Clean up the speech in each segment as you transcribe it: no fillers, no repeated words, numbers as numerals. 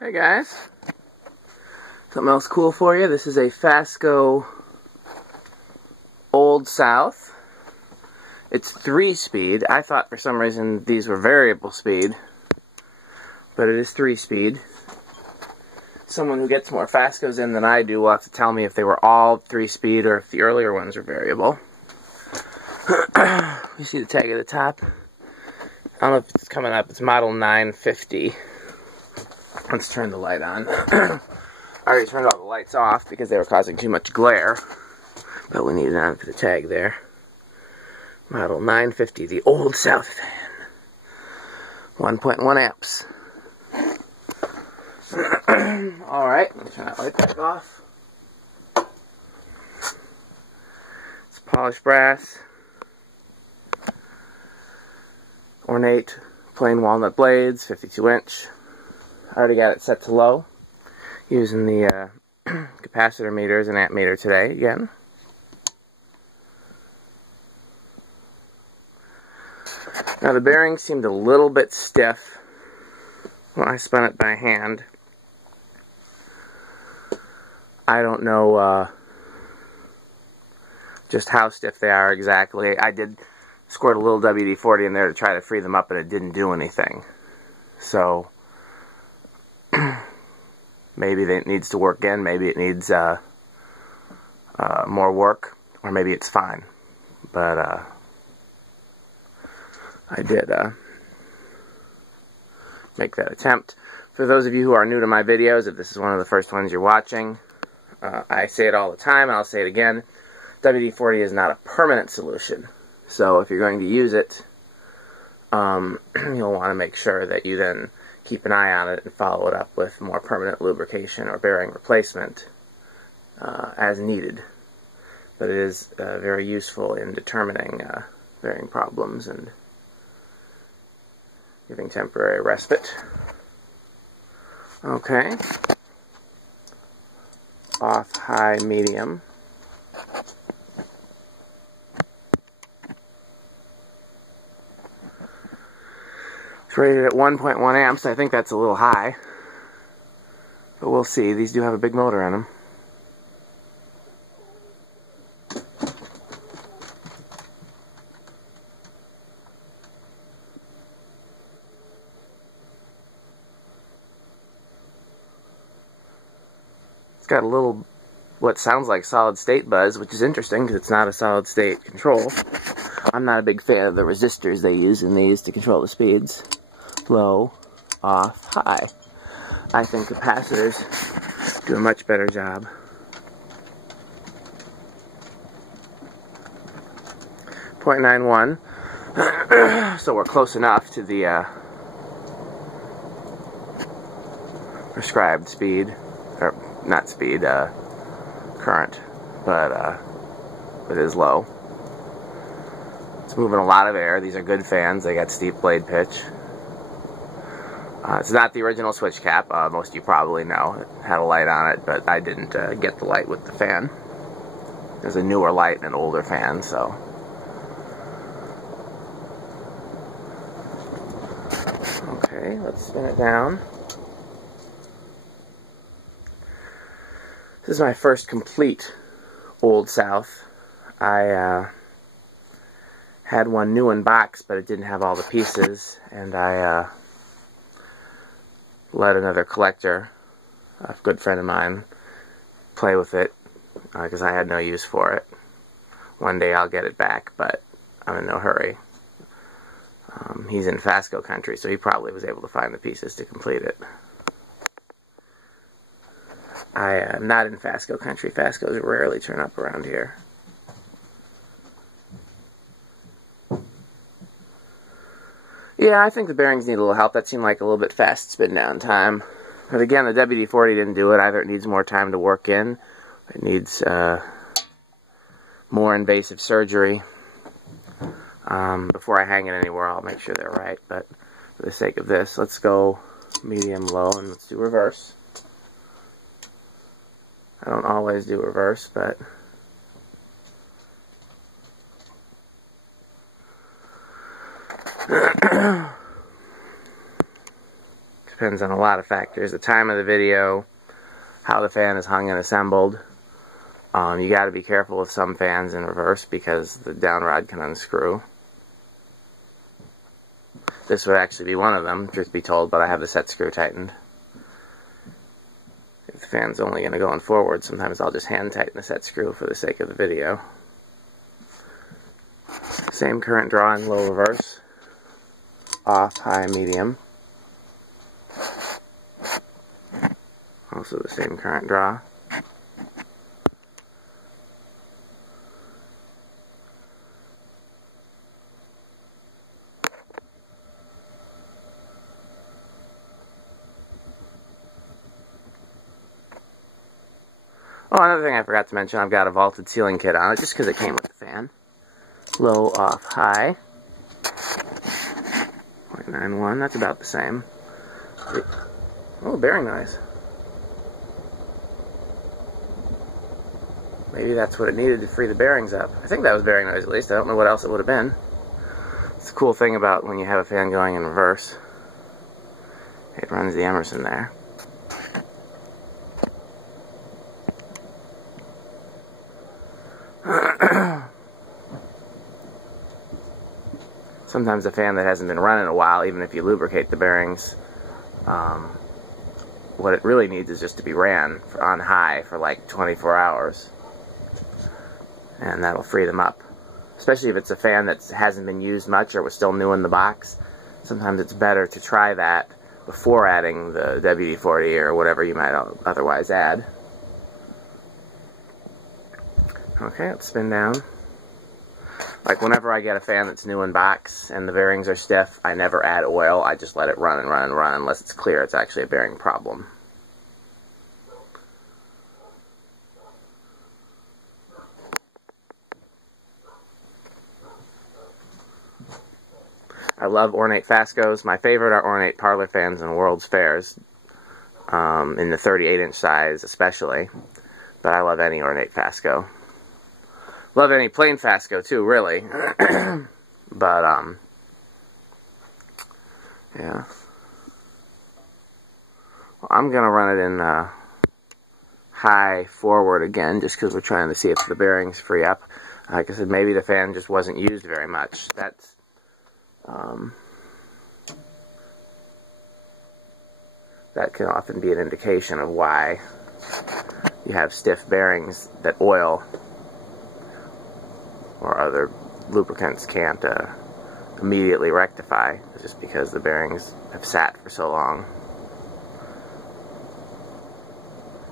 Hey guys, something else cool for you. This is a FASCO Old South. It's 3-speed. I thought for some reason these were variable speed, but it is 3-speed. Someone who gets more FASCOs in than I do will have to tell me if they were all 3-speed or if the earlier ones were variable. You see the tag at the top? I don't know if it's coming up. It's model 950. Let's turn the light on. I already turned all the lights off because they were causing too much glare, but we need it on for the tag there. Model 950, the Old South fan. 1.1 amps. Alright, let me turn that light back off. It's polished brass. Ornate plain walnut blades, 52-inch. I already got it set to low, using the capacitor meters and amp meter today again. Now the bearing seemed a little bit stiff when I spun it by hand. I don't know just how stiff they are exactly. I did squirt a little WD-40 in there to try to free them up, and it didn't do anything. So maybe it needs to work in, maybe it needs more work, or maybe it's fine. But I did make that attempt. For those of you who are new to my videos, if this is one of the first ones you're watching, I say it all the time, I'll say it again, WD-40 is not a permanent solution. So if you're going to use it, you'll want to make sure that you then keep an eye on it and follow it up with more permanent lubrication or bearing replacement as needed. But it is very useful in determining bearing problems and giving temporary respite. Okay. Off, high, medium. It's rated at 1.1 amps. I think that's a little high, but we'll see. These do have a big motor in them. It's got a little, what sounds like solid state buzz, which is interesting because it's not a solid state control. I'm not a big fan of the resistors they use to control the speeds. Low, off, high. I think capacitors do a much better job. .91. So we're close enough to the prescribed speed, or not speed, current, but it is low. It's moving a lot of air. These are good fans. They got steep blade pitch. It's not the original switch cap. Most of you probably know. It had a light on it, but I didn't get the light with the fan. There's a newer light and an older fan, so. Okay, let's spin it down. This is my first complete Old South. I had one new in box, but it didn't have all the pieces, and I let another collector, a good friend of mine, play with it because I had no use for it. One day I'll get it back, but I'm in no hurry. He's in FASCO country, so he probably was able to find the pieces to complete it. I am not in FASCO country. FASCOs rarely turn up around here. Yeah, I think the bearings need a little help. That seemed like a little bit fast spin down time. But again, the WD-40 didn't do it. Either it needs more time to work in, it needs more invasive surgery. Before I hang it anywhere, I'll make sure they're right. But for the sake of this, let's go medium, low, and let's do reverse. I don't always do reverse, but Depends on a lot of factors. The time of the video, how the fan is hung and assembled. You got to be careful with some fans in reverse because the down rod can unscrew. This would actually be one of them, truth be told, but I have the set screw tightened. If the fan's only going to go in forward, sometimes I'll just hand tighten the set screw for the sake of the video. Same current draw in low reverse. Off, high, medium. Also the same current draw. Oh, another thing I forgot to mention, I've got a vaulted ceiling kit on it, just because it came with the fan. Low, off, high. 0.91, that's about the same. Oh, bearing noise. Maybe that's what it needed to free the bearings up. I think that was bearing noise at least, I don't know what else it would have been. It's a cool thing about when you have a fan going in reverse. It runs the Emerson there. Sometimes a fan that hasn't been run in a while, even if you lubricate the bearings, what it really needs is just to be ran on high for like 24 hours. And that'll free them up. Especially if it's a fan that hasn't been used much or was still new in the box. Sometimes it's better to try that before adding the WD-40 or whatever you might otherwise add. Okay, let's spin down. Like whenever I get a fan that's new in box and the bearings are stiff, I never add oil. I just let it run and run and run unless it's clear it's actually a bearing problem. I love Ornate FASCOs. My favorite are Ornate parlor fans and World's Fairs, in the 38-inch size especially. But I love any Ornate FASCO. Love any plain FASCO too, really. But, yeah. Well, I'm going to run it in high forward again, just because we're trying to see if the bearings free up. Like I said, maybe the fan just wasn't used very much. That's, that can often be an indication of why you have stiff bearings that oil or other lubricants can't immediately rectify, just because the bearings have sat for so long.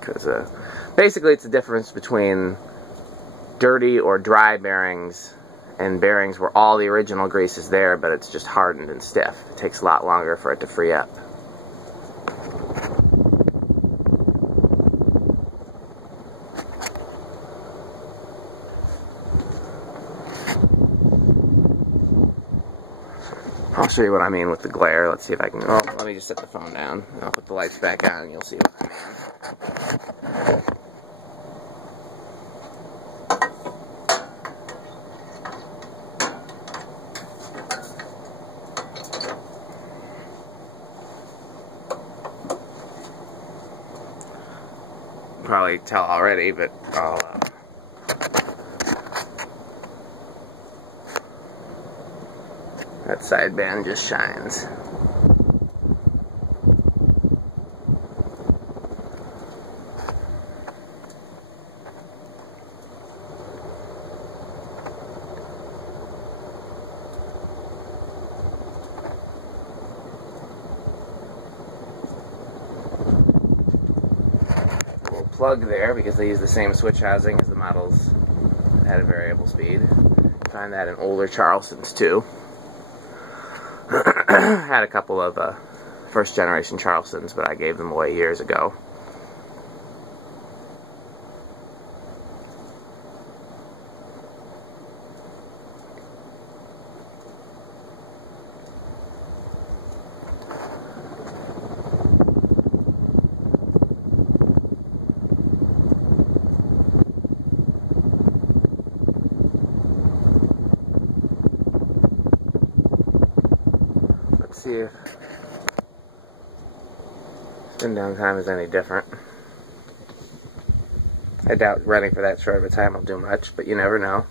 Because basically it's the difference between dirty or dry bearings and bearings where all the original grease is there, but it's just hardened and stiff. It takes a lot longer for it to free up. I'll show you what I mean with the glare. Let's see if I can... Oh, let me just set the phone down. I'll put the lights back on and you'll see what I mean. Probably tell already, but I'll... That sideband just shines. Little plug there because they use the same switch housing as the models at a variable speed. Find that in older Charlestons too. Had a couple of first generation Charlestons, but I gave them away years ago. See if Sundown time is any different. I doubt running for that short of a time will do much, but you never know.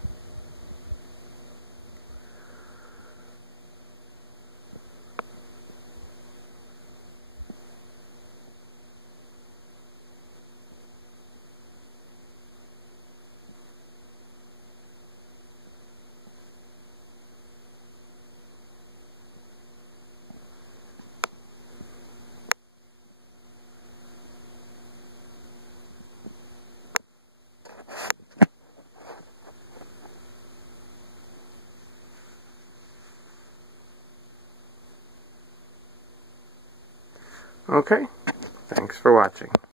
Okay, thanks for watching.